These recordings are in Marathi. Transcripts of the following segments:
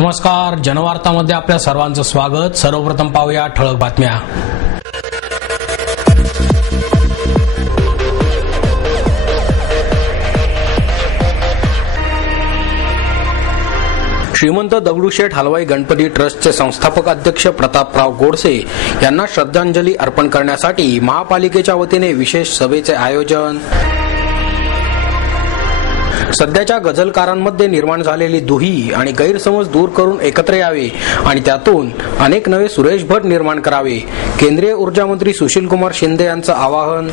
नमस्कार, जनवार्तामध्ये आपल्या सर्वांचं स्वागत। सर्वप्रथम पाहूया ठळक बातम्या। श्रीमंत दगडूशेठ हलवाई गणपती ट्रस्टचे संस्थापक अध्यक्ष प्रतापराव गोडसे यांना श्रद्धांजली अर्पण करण्यासाठी महापालिकेच्या वतीने विशेष सभेचे आयोजन। सध्याच्या गझलकारांमध्ये निर्माण झालेली दुही आणि गैरसमज दूर करून एकत्र यावे आणि त्यातून अनेक नवे सुरेश भट निर्माण करावे, केंद्रीय ऊर्जा मंत्री सुशील कुमार शिंदे यांचं आवाहन।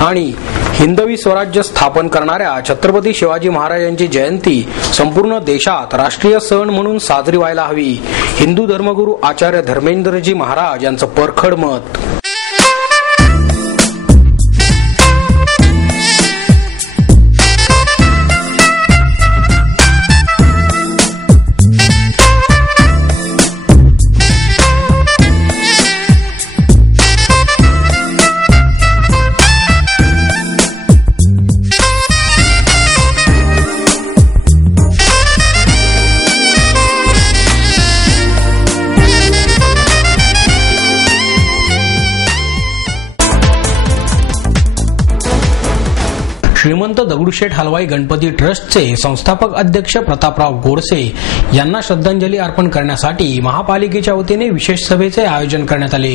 आणि हिंदवी स्वराज्य स्थापन करणाऱ्या छत्रपती शिवाजी महाराजांची जयंती संपूर्ण देशात राष्ट्रीय सण म्हणून साजरी व्हायला हवी, हिंदू धर्मगुरू आचार्य धर्मेंद्रजी महाराज यांचं परखड मत। श्रीमंत दगडूशेठ हलवाई गणपती ट्रस्टचे संस्थापक अध्यक्ष प्रतापराव गोडसे यांना श्रद्धांजली अर्पण करण्यासाठी महापालिकेच्या वतीने विशेष सभेचे आयोजन करण्यात आले।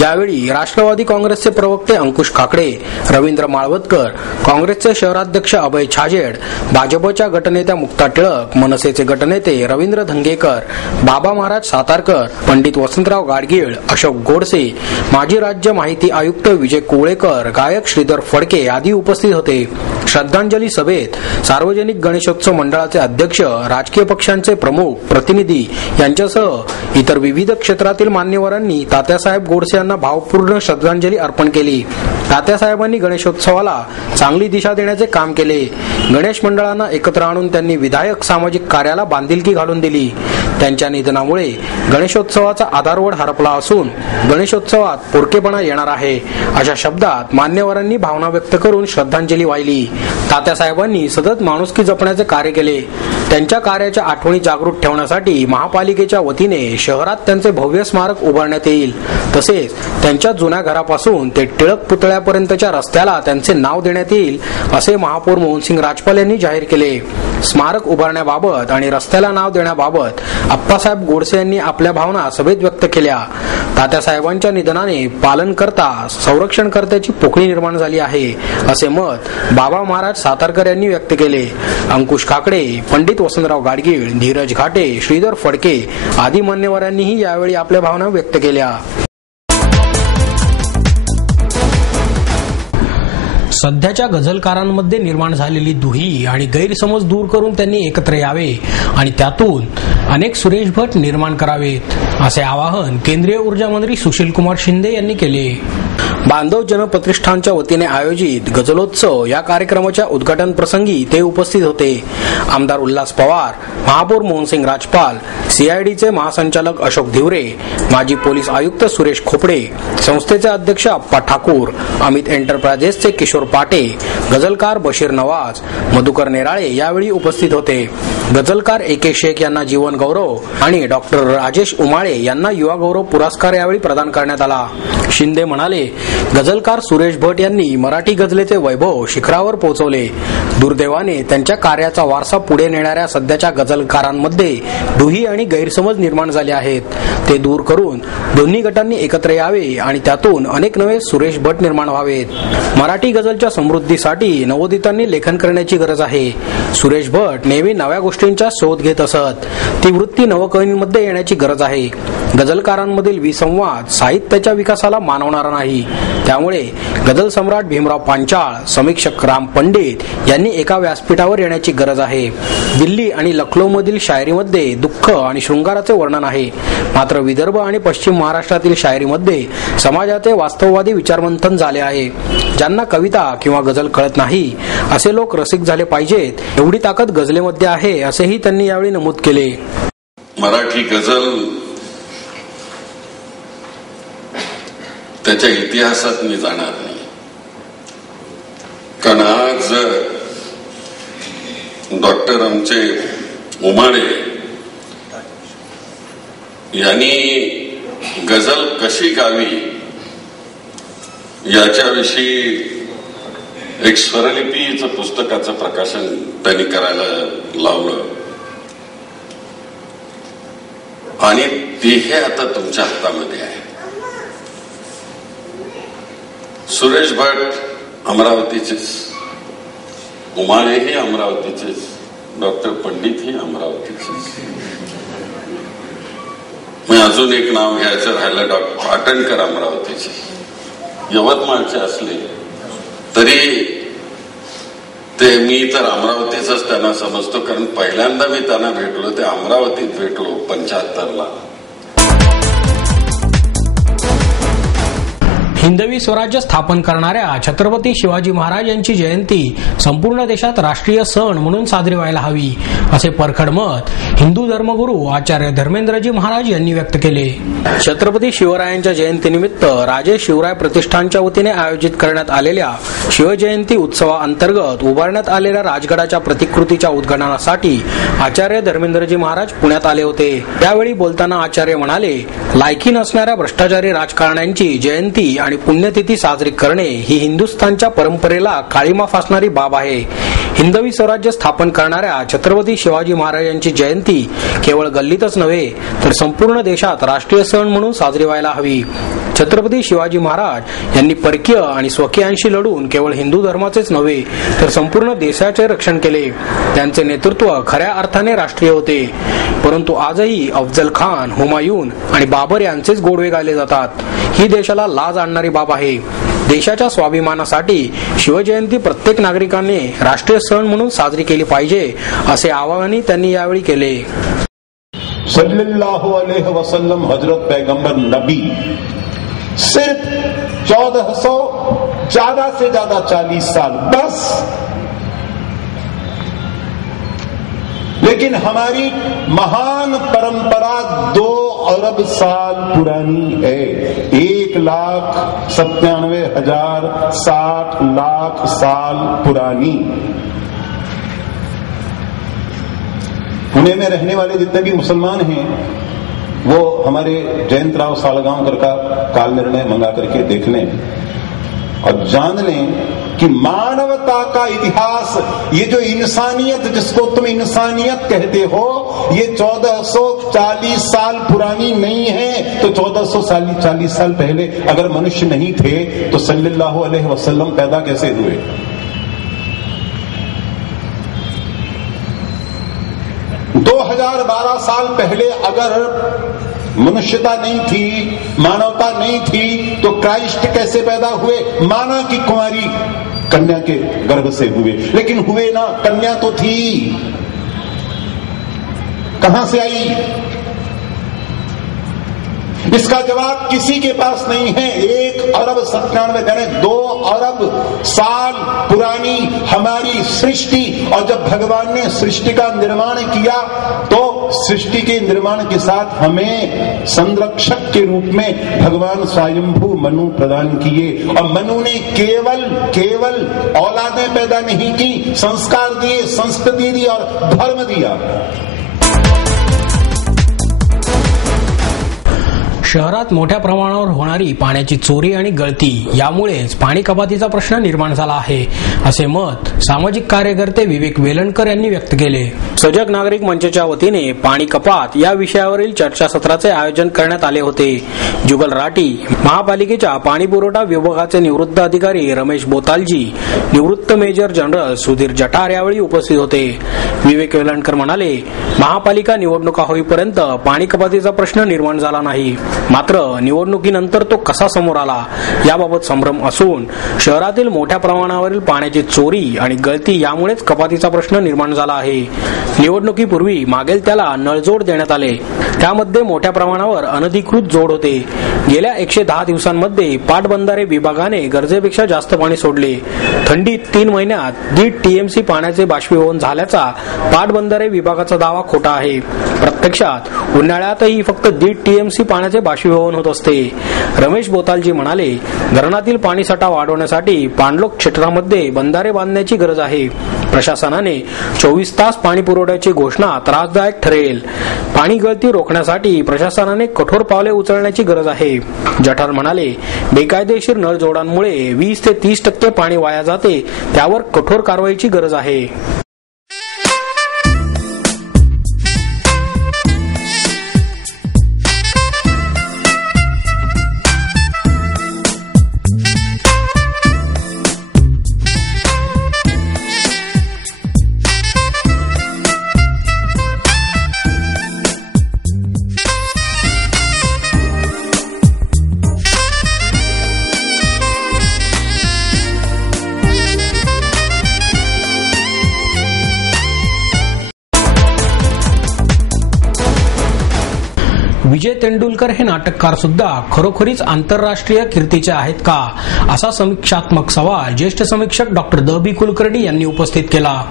यावेळी राष्ट्रवादी काँग्रेसचे प्रवक्ते अंकुश काकडे, रवींद्र माळवतकर, काँग्रेसचे शहराध्यक्ष अभय छाजेड, भाजपच्या गटनेत्या मुक्ता टिळक, मनसेचे गटनेते रवींद्र धंगेकर, बाबा महाराज सातारकर, पंडित वसंतराव गाडगीळ, अशोक गोडसे, माजी राज्य माहिती आयुक्त विजय कुवळेकर, गायक श्रीधर फडके आदी उपस्थित होते। श्रद्धांजली सभेत सार्वजनिक गणेशोत्सव मंडळाचे अध्यक्ष, राजकीय पक्षांचे प्रमुख प्रतिनिधी यांच्यासह इतर विविध क्षेत्रातील मान्यवरांनी तात्यासाहेब गोडसे यांना भावपूर्ण श्रद्धांजली अर्पण केली। तात्यासाहेबांनी गणेशोत्सवाला चांगली दिशा देण्याचे काम केले। गणेश मंडळांना एकत्र आणून त्यांनी विधायक सामाजिक कार्याला बांधिलकी घालून दिली। त्यांच्या निधनामुळे गणेशोत्सवाचा आधारवड हरपला असून गणेशोत्सवात पोरकेपणा येणार आहे, अशा शब्दात मान्यवरांनी भावना व्यक्त करून श्रद्धांजली वाहिली। तात्यासाहेबांनी सतत माणुसकी जपण्याचे कार्य केले। त्यांच्या कार्याच्या आठवणी जागृत ठेवण्यासाठी महापालिकेच्या वतीने शहरात त्यांचे भव्य स्मारक उभारण्यात येईल। तसेच त्यांच्या जुन्या घरापासून ते टिळक पुतळ्यापर्यंतच्या रस्त्याला त्यांचे नाव देण्यात येईल, असे महापौर मोहनसिंग राजपाल यांनी जाहीर केले। स्मारक उभारण्याबाबत आणि रस्त्याला नाव देण्याबाबत अप्पासाहेब गोडसे यांनी आपल्या भावना सभेत व्यक्त केल्या। तात्यासाहेबांच्या निधनाने पालनकर्ता संरक्षणकर्त्याची पोकळी निर्माण झाली आहे, असे मत बाबा महाराज सातारकर यांनी व्यक्त केले। अंकुश काकडे, पंडित वसंतराव गाडगीळ, धीरज घाटे, श्रीधर फडके आदी मान्यवरांनीही यावेळी आपल्या भावना व्यक्त केल्या। सध्याच्या गझलकारांमध्ये निर्माण झालेली दुही आणि गैरसमज दूर करून त्यांनी एकत्र यावे आणि त्यातून अनेक सुरेश भट निर्माण करावेत, असे आवाहन केंद्रीय ऊर्जा मंत्री सुशील कुमार शिंदे यांनी केले। बांधव जनप्रतिष्ठानच्या वतीने आयोजित गझलोत्सव या कार्यक्रमाच्या उद्घाटन प्रसंगी ते उपस्थित होते। आमदार उल्हास पवार, महापौर मोहनसिंग राजपाल, सीआयडीचे महासंचालक अशोक धिवरे, माजी पोलीस आयुक्त सुरेश खोपडे, संस्थेचे अध्यक्ष अप्पा ठाकूर, अमित एंटरप्राइजेसचे किशोर पाटे, गझलकार बशीर नवाज, मधुकर नेराळे यावेळी उपस्थित होते। गझलकार ए.के. शेख यांना जीवन गौरव आणि डॉक्टर राजेश उमाळे यांना युवा गौरव पुरस्कार यावेळी प्रदान करण्यात आला। शिंदे म्हणाले, गझलकार सुरेश भट यांनी मराठी गझलेचे वैभव शिखरावर पोहोचवले। दुर्दैवाने त्यांच्या कार्याचा वारसा पुढे नेणाऱ्या सध्याच्या गझलकारांमध्ये दुही आणि गैरसमज निर्माण झाले आहेत, ते दूर करून दोन्ही गटांनी एकत्र यावे आणि त्यातून अनेक नवे सुरेश भट निर्माण व्हावेत। मराठी गझलच्या समृद्धीसाठी नवोदितांनी लेखन करण्याची गरज आहे। सुरेश भट नेहमी नव्या गोष्टींचा शोध घेत असत, ती वृत्ती नवकवींमध्ये येण्याची गरज आहे। गझलकारांमधील विसंवाद साहित्याच्या विकासाला मानवणारा नाही, त्यामुळे गझल सम्राट भीमराव पांचाळ, समीक्षक राम पंडित यांनी एका व्यासपीठावर येण्याची गरज आहे। दिल्ली आणि लखनौमधील शायरीमध्ये दुःख आणि शृंगाराचे वर्णन आहे, मात्र विदर्भ आणि पश्चिम महाराष्ट्रातील शायरीमध्ये समाजाचे वास्तववादी विचारमंथन झाले आहे। ज्यांना कविता किंवा गझल कळत नाही असे लोक रसिक झाले पाहिजेत, एवढी ताकद गझलेमध्ये आहे, असेही त्यांनी यावेळी नमूद केले। मराठी गझल त्याच्या इतिहासात मी जाणार नाही, कारण आज डॉक्टर आमचे उमाळे यांनी गझल कशी गावी याच्याविषयी एक स्वरलिपीचं पुस्तकाचं प्रकाशन त्यांनी करायला लावलं आणि तेही आता तुमच्या हातामध्ये आहे. सुरेश भट अमरावतीचेच, उमाळेही अमरावतीचेच, डॉक्टर पंडितही अमरावतीचेच. मी अजून एक नाव घ्यायचं राहिलं, डॉक्टर पाटणकर अमरावतीचे. यवतमाळचे असले तरी ते मी तर अमरावतीच त्यांना समजतो, कारण पहिल्यांदा मी त्यांना भेटलो ते अमरावतीत भेटलो 75ला. हिंदवी स्वराज्य स्थापन करणाऱ्या छत्रपती शिवाजी महाराज यांची जयंती संपूर्ण देशात राष्ट्रीय सण म्हणून साजरी व्हायला हवी, असे परखड मत हिंदू धर्मगुरू आचार्य धर्मेंद्रजी महाराज यांनी व्यक्त केले. छत्रपती शिवरायांच्या जयंतीनिमित्त राजे शिवराय प्रतिष्ठानच्या वतीने आयोजित करण्यात आलेल्या शिवजयंती उत्सवाअंतर्गत उभारण्यात आलेल्या राजगडाच्या प्रतिकृतीच्या उद्घाटनासाठी आचार्य धर्मेंद्रजी महाराज पुण्यात आले होते. त्यावेळी बोलताना आचार्य म्हणाले, लायकी नसणाऱ्या भ्रष्टाचारी राजकारण्यांची जयंती आणि पुण्यतिथी साजरी करणे ही हिंदुस्थानच्या परंपरेला काळीमा फासणारी बाब आहे. हिंदवी स्वराज्य स्थापन करणाऱ्या छत्रपती शिवाजी महाराजांची जयंती केवळ गल्लीतच नव्हे तर संपूर्ण देशात राष्ट्रीय सण म्हणून साजरी व्हायला हवी. छत्रपती शिवाजी महाराज यांनी परकीय आणि स्वकीयांशी लढून केवळ हिंदू धर्माचेच नव्हे तर संपूर्ण देशाचे रक्षण केले. त्यांचे नेतृत्व खऱ्या अर्थाने राष्ट्रीय होते. परंतु आजही अफजल खान, हुमायून आणि बाबर यांचेच गोडवे गायले जातात. ही देशाला लाज आणणारी बाब आहे. देशाच्या स्वाभिमानासाठी शिवजयंती प्रत्येक नागरिकाने राष्ट्रीय सण म्हणून साजरी केली पाहिजे, असे आवाहनही त्यांनी यावेळी केले. सल्लल्लाहु अलैहि वसल्लम हजरत पैगंबर नबी सिर्फ 1400 ज्यादा से ज्यादा 40 साल बस, लेकिन हमारी महान परंपरा 2 अरब साल पुरानी है. 1,97,000 60 लाख साल पुरानी. पुणे में रहने वाले जितने भी मुसलमान हैं वो हमारे जयंतराव सालगांवकर का काल निर्णय मंगा करके देख लें और जान लें कि मानवता का इतिहास, ये जो इंसानियत जिसको तुम इंसानियत कहते हो, ये 1440 साल पुरानी नहीं है. तो 1440 साल पहले अगर मनुष्य नहीं थे तो सल्लल्लाहु अलैहि वसल्लम पैदा कैसे हुए? दो 2012 साल पहले अगर मनुष्यता नहीं थी, मानवता नहीं थी, तो क्राइस्ट कैसे पैदा हुए? माना कि कुमारी कन्या के गर्भ से हुए, लेकिन हुए ना, कन्या तो थी, कहां से आई? इसका जवाब किसी के पास नहीं है. 1 अरब 97 यानी 2 अरब साल पुरानी हमारी सृष्टि. और जब भगवान ने सृष्टि का निर्माण किया तो सृष्टि के निर्माण के साथ हमें संरक्षक के रूप में भगवान स्वयंभू मनु प्रदान किए. और मनु ने केवल औलादें पैदा नहीं की, संस्कार दिए, संस्कृति दी और धर्म दिया. शहरात मोठ्या प्रमाणावर होणारी पाण्याची चोरी आणि गळती यामुळेच पाणी कपातीचा प्रश्न निर्माण झाला आहे, असे मत सामाजिक कार्यकर्ते विवेक वेलणकर यांनी व्यक्त केले. सजग नागरिक मंचच्या वतीने पाणी कपात या विषयावरील चर्चासत्राचे आयोजन करण्यात आले होते. जुगल राठी, महापालिकेच्या पाणी पुरवठा विभागाचे निवृत्त अधिकारी रमेश बोतालजी, निवृत्त मेजर जनरल सुधीर जठार यावेळी उपस्थित होते. विवेक वेलणकर म्हणाले, महापालिका निवडणुका होईपर्यंत पाणी कपातीचा प्रश्न निर्माण झाला नाही, मात्र निवडणुकीनंतर तो कसा समोर आला याबाबत संभ्रम असून शहरातील मोठ्या प्रमाणावरील पाण्याची चोरी आणि गळती यामुळेच कपातीचा प्रश्न निर्माण झाला आहे. निवडणुकीपूर्वी मागेल त्याला नळजोड देण्यात आले, त्यामध्ये मोठ्या प्रमाणावर अनधिकृत जोड होते. गेल्या 110 दिवसांमध्ये पाटबंधारे विभागाने गरजेपेक्षा जास्त पाणी सोडले. थंडीत 3 महिन्यात 1.5 TMC पाण्याचे बाष्पीभवन झाल्याचा पाटबंधारे विभागाचा दावा खोटा आहे. प्रत्यक्षात उन्हाळ्यातही फक्त 1.5 TMC पाण्याचे बाष्पीभवन होत असते. रमेश बोतालजी म्हणाले, धरणातील पाणीसाठा वाढवण्यासाठी पाणलोट क्षेत्रामध्ये बंधारे बांधण्याची गरज आहे. प्रशासनाने 24 तास पाणी पुरवठ्याची घोषणा त्रासदायक ठरेल. पाणी गळती रोखण्यासाठी प्रशासनाने कठोर पावले उचलण्याची गरज आहे. जठार म्हणाले, बेकायदेशीर नळ जोडांमुळे 20 ते 30% पाणी वाया जाते, त्यावर कठोर कारवाईची गरज आहे. विजय तेंडुलकर हे नाटककार सुद्धा खरोखरीच आंतरराष्ट्रीय कीर्तीचे आहेत का, असा समीक्षात्मक सवाल ज्येष्ठ समीक्षक डॉक्टर द.बी. कुलकर्णी यांनी उपस्थित केला.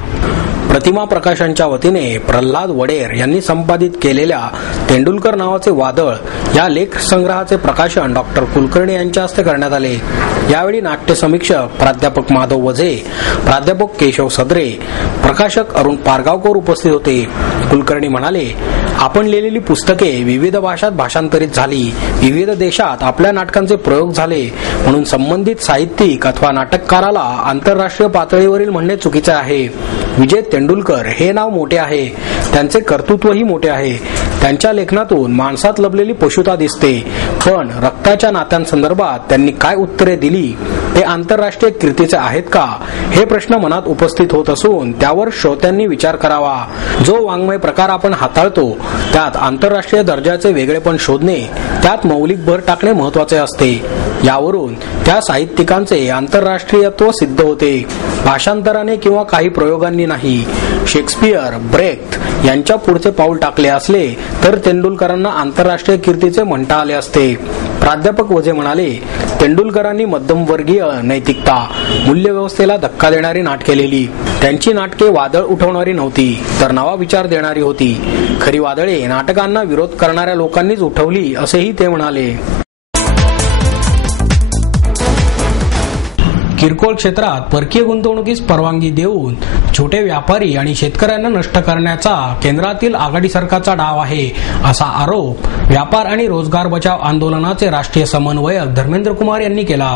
प्रतिमा प्रकाशनच्या वतीने प्रल्हाद वडेर यांनी संपादित केलेल्या तेंडुलकर नावाचे वादळ या लेख संग्रहाचे प्रकाशन डॉक्टर कुलकर्णी यांच्या हस्ते करण्यात आले. यावेळी नाट्य समीक्षक प्राध्यापक माधव वझे, प्राध्यापक केशव सदरे, प्रकाशक अरुण पारगावकर उपस्थित होते. कुलकर्णी म्हणाले, आपण लिहिलेली पुस्तके विविध भाषात भाषांतरित झाली, विविध देशात आपल्या नाटकांचे प्रयोग झाले, म्हणून संबंधित साहित्यिक अथवा नाटककाराला आंतरराष्ट्रीय पातळीवरील म्हणणे चुकीचे आहे. विजय तेंडुलकर हे नाव मोठे आहे, त्यांचे कर्तृत्वही मोठे आहे. त्यांच्या लेखनातून माणसात लपलेली पशुता दिसते, पण रक्ताच्या नात्यांसंदर्भात त्यांनी काय उत्तरे दिली ते आंतरराष्ट्रीय कीर्तीचे आहेत का, हे प्रश्न मनात उपस्थित होत असून त्यावर श्रोत्यांनी विचार करावा. जो वाङ्मय प्रकार आपण हाताळतो त्यात आंतरराष्ट्रीय दर्जाचे वेगळेपण शोधणे, त्यात मौलिक भर टाकणे महत्वाचे असते. यावरून त्या साहित्यिकांचे आंतरराष्ट्रीयत्व सिद्ध होते, भाषांतराने किंवा काही प्रयोगांनी नाही. शेक्सपियर, ब्रेख्त यांच्या पुढचे पाऊल टाकले असले तर तेंडुलकरांना आंतरराष्ट्रीय कीर्तीचे म्हणता आले असते. प्राध्यापक वझे म्हणाले, तेंडुलकरांनी मध्यमवर्गीय नैतिकता, मूल्यव्यवस्थेला धक्का देणारी नाटके लिहिली. त्यांची नाटके वादळ उठवणारी नव्हती, तर नवा विचार देणारी होती. खरी वादळे नाटकांना विरोध करणाऱ्या लोकांनीच उठवली, असेही ते म्हणाले. किरकोळ क्षेत्रात परकीय गुंतवणुकीस परवानगी देऊन छोटे व्यापारी आणि शेतकऱ्यांना नष्ट करण्याचा केंद्रातील आघाडी सरकारचा डाव आहे, असा आरोप व्यापार आणि रोजगार बचाव आंदोलनाचे राष्ट्रीय समन्वयक धर्मेंद्र कुमार यांनी केला.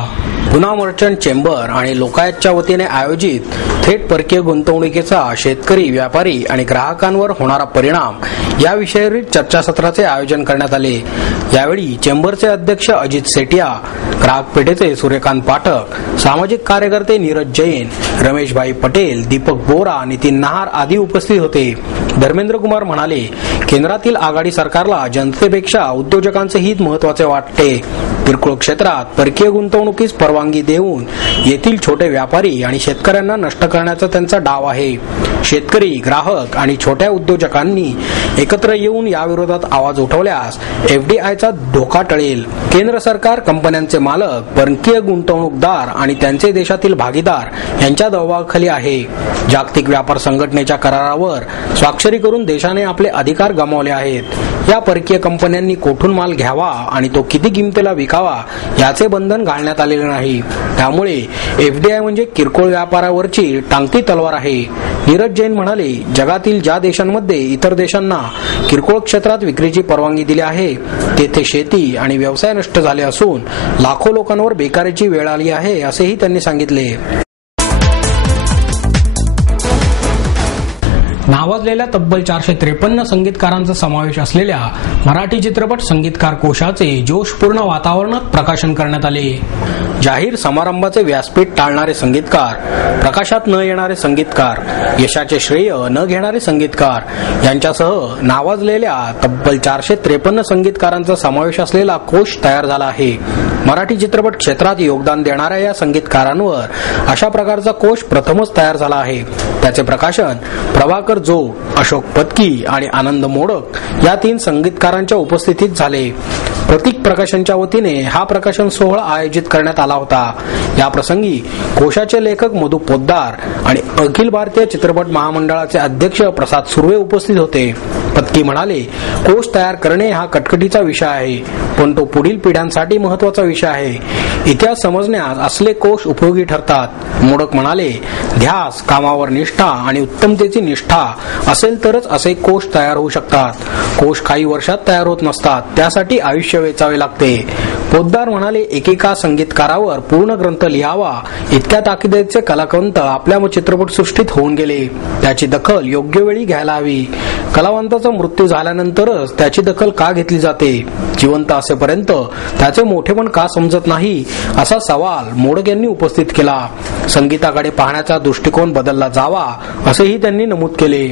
पुना मर्चंट चेंबर आणि लोकायतच्या वतीने आयोजित थेट परकीय गुंतवणुकीचा शेतकरी, व्यापारी आणि ग्राहकांवर होणारा परिणाम या विषयावरील चर्चासत्राचे आयोजन करण्यात आले. यावेळी चेंबरचे अध्यक्ष अजित सेटिया, ग्राहक पेठेचे सूर्यकांत पाठक, सामाजिक कार्यकर्ते नीरज जैन, रमेशभाई पटेल, दीपक बोरा, नितीन नहार आदी उपस्थित होते. धर्मेंद्र कुमार म्हणाले, केंद्रातील आघाडी सरकारला जनतेपेक्षा उद्योजकांचे हित महत्वाचे वाटते. किरकोळ क्षेत्रात परकीय गुंतवणुकीस परवानगी देऊन येथील छोटे व्यापारी आणि शेतकऱ्यांना नष्ट करण्याचा त्यांचा डाव आहे. शेतकरी, ग्राहक आणि छोट्या उद्योजकांनी एकत्र येऊन याविरोधात आवाज उठवल्यास एफडीआयचा धोका टळेल. केंद्र सरकार, कंपन्यांचे मालक, परकीय गुंतवणूकदार आणि त्यांचे देशातील भागीदार यांच्या दबावाखाली आहे. जागतिक व्यापार संघटनेच्या करारावर स्वाक्षरी करून देशाने आपले अधिकार गमावले आहेत. या परकीय कंपन्यांनी कोठून माल घ्यावा आणि तो किती किमतीला विकावा याचे बंधन घालण्यात आलेले नाही. त्यामुळे एफडीआय म्हणजे किरकोळ व्यापारावरची टांगती तलवार आहे. नीरज जैन म्हणाले, जगातील ज्या देशांमध्ये इतर देशांना किरकोळ क्षेत्रात विक्रीची परवानगी दिली आहे तेथे शेती आणि व्यवसाय नष्ट झाले असून लाखो लोकांवर बेकारीची वेळ आली आहे, असेही त्यांनी सांगितले. नावाजलेल्या तब्बल 453 संगीतकारांचा समावेश असलेल्या मराठी चित्रपट संगीतकार कोशाचे जोशपूर्ण वातावरणात प्रकाशन करण्यात आले. जाहीर समारंभाचे व्यासपीठ टाळणारे संगीतकार, प्रकाशात न येणारे संगीतकार, यशाचे श्रेय न घेणारे संगीतकार यांच्यासह नावाजलेल्या तब्बल 453 संगीतकारांचा समावेश असलेला कोश तयार झाला आहे. मराठी चित्रपट क्षेत्रात योगदान देणाऱ्या या संगीतकारांवर अशा प्रकारचा कोश प्रथमच तयार झाला आहे. त्याचे प्रकाशन प्रभाकर शंकर जोग, अशोक पत्की आणि आनंद मोडक या 3 संगीतकारांच्या उपस्थितीत झाले. प्रतीक प्रकाशनच्या वतीने हा प्रकाशन सोहळा आयोजित करण्यात आला होता. या प्रसंगी कोशाचे लेखक मधु पोद्दार आणि अखिल भारतीय चित्रपट महामंडळाचे अध्यक्ष प्रसाद सुर्वे उपस्थित होते. पत्की म्हणाले, कोश तयार करणे हा कटकटीचा विषय आहे, पण तो पुढील पिढ्यांसाठी महत्वाचा विषय आहे. इतिहास समजण्यास असले कोश उपयोगी ठरतात. मोडक म्हणाले, ध्यास, कामावर निष्ठा आणि उत्तमतेची निष्ठा असेल तरच असे कोश तयार होऊ शकतात. कोश काही वर्षात तयार होत नसतात, त्यासाठी आयुष्य वेचावे लागते. पोद्दार म्हणाले, एकेका संगीतकारावर पूर्ण ग्रंथ लिहावा इतक्या ताकदीचे कलावंत आपल्या चित्रपटसृष्टीत होऊन गेले. त्याची दखल योग्य वेळी घ्यायला हवी. कलावंताचा मृत्यू झाल्यानंतरच त्याची दखल का घेतली जाते? जिवंत असेपर्यंत त्याचे मोठेपण का समजत नाही, असा सवाल मोडक यांनी उपस्थित केला. संगीताकडे पाहण्याचा दृष्टिकोन बदलला जावा, असेही त्यांनी नमूद केले.